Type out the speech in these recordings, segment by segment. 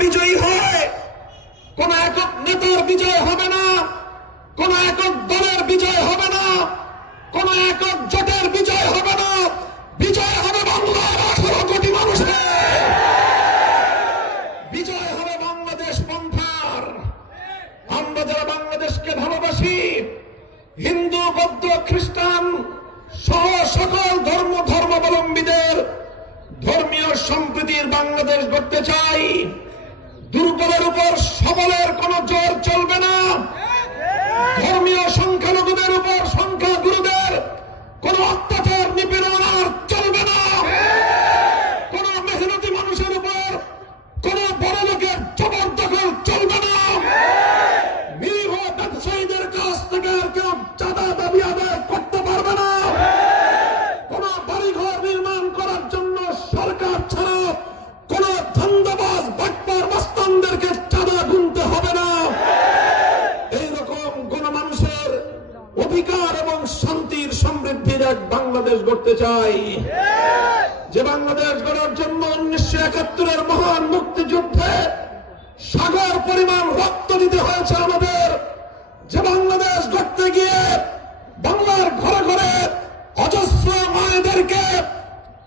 বিজয়ী হয়, কোন একক নেতার বিজয় হবে না, কোন একক দলের বিজয় হবে না, কোন একক জোটের বিজয় হবে না। বিজয় হবে বাংলার 18 কোটি মানুষের, বিজয় হবে বাংলাদেশ পন্থার। আমরা যারা বাংলাদেশকে ভালোবাসি, হিন্দু, বৌদ্ধ, খ্রিস্টান সহ সকল ধর্মাবলম্বীদের ধর্মীয় সম্প্রীতির বাংলাদেশ গড়তে চাই। দুর্বলের উপর সবলের কোন জোর চলবে না। ধর্মীয় সংখ্যালঘুদের উপর সংখ্যাগুরুদের কোন অত্যাচার নিপীড়ন আর চলবে না। কোন মেহনতি মানুষের উপর কোন বড় লোকের জবরদখল চলবে না। নিরীহ ব্যবসায়ীদের কাছ থেকে আর কেউ চাঁদা দাবি আদায় করতে পারবে না। কোন বাড়িঘর নির্মাণ করার জন্য সরকার ছাড়া কোন ধান্দাবাজ বাটপার মাস্তানদেরকে চাঁদা গুনতে হবে না। এইরকম গণমানুষের অধিকার এবং শান্তির সমৃদ্ধির এক বাংলাদেশ গড়তে চাই, যে বাংলাদেশ গড়ার জন্য 1971-এর মহান মুক্তিযুদ্ধে সাগর পরিমাণ রক্ত দিতে হয়েছে আমাদের। যে বাংলাদেশ গড়তে গিয়ে বাংলার ঘরে ঘরে অজস্র মায়েদেরকে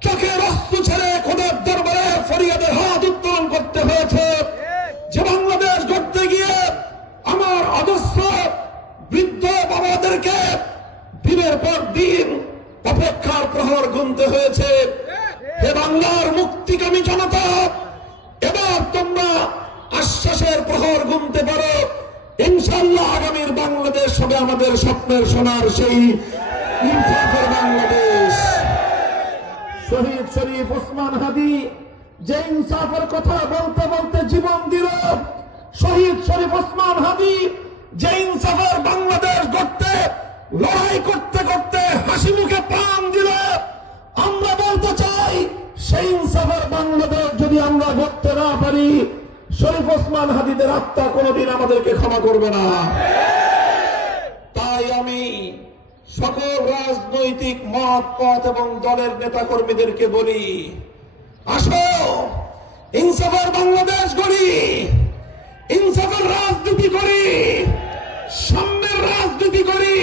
চোখের অশ্রু ছেড়ে খোদার দরবারে ফরিয়াদের হাত উত্তোলন করতে হয়েছে। যে বাংলাদেশ গড়তে গিয়ে আমার অজস্র বৃদ্ধ বাবাদেরকে দিনের পর দিন অপেক্ষার প্রহর গুনতে হয়েছে। হে বাংলার মুক্তিকামী জনতা, এবার তোমরা আশ্বাসের প্রহর গুনতে পারো। ইনশাআল্লাহ আগামীর বাংলাদেশ হবে আমাদের স্বপ্নের সোনার সেই ইনসাফের বাংলাদেশ। শহীদ শরীফ ওসমান হাদি যে ইনসাফের কথা বলতে বলতে জীবন দিল, শহীদ শরীফ ওসমান হাদি যে ইনসাফের বাংলাদেশ গড়তে লড়াই করতে করতে হাসি মুখে প্রাণ দিল, আমরা বলতে চাই সেই ইনসাফের বাংলাদেশ যদি আমরা গড়তে না পারি, শরীফ ওসমান হাদিদের আত্মা কোনদিন আমাদেরকে ক্ষমা করবে না। তাই আমি সকল রাজনৈতিক মত পথ এবং দলের নেতা কর্মীদেরকে বলি, আসো ইনসাফের বাংলাদেশ গড়ি, ইনসাফের রাজনীতি করি, সাম্যের রাজনীতি করি।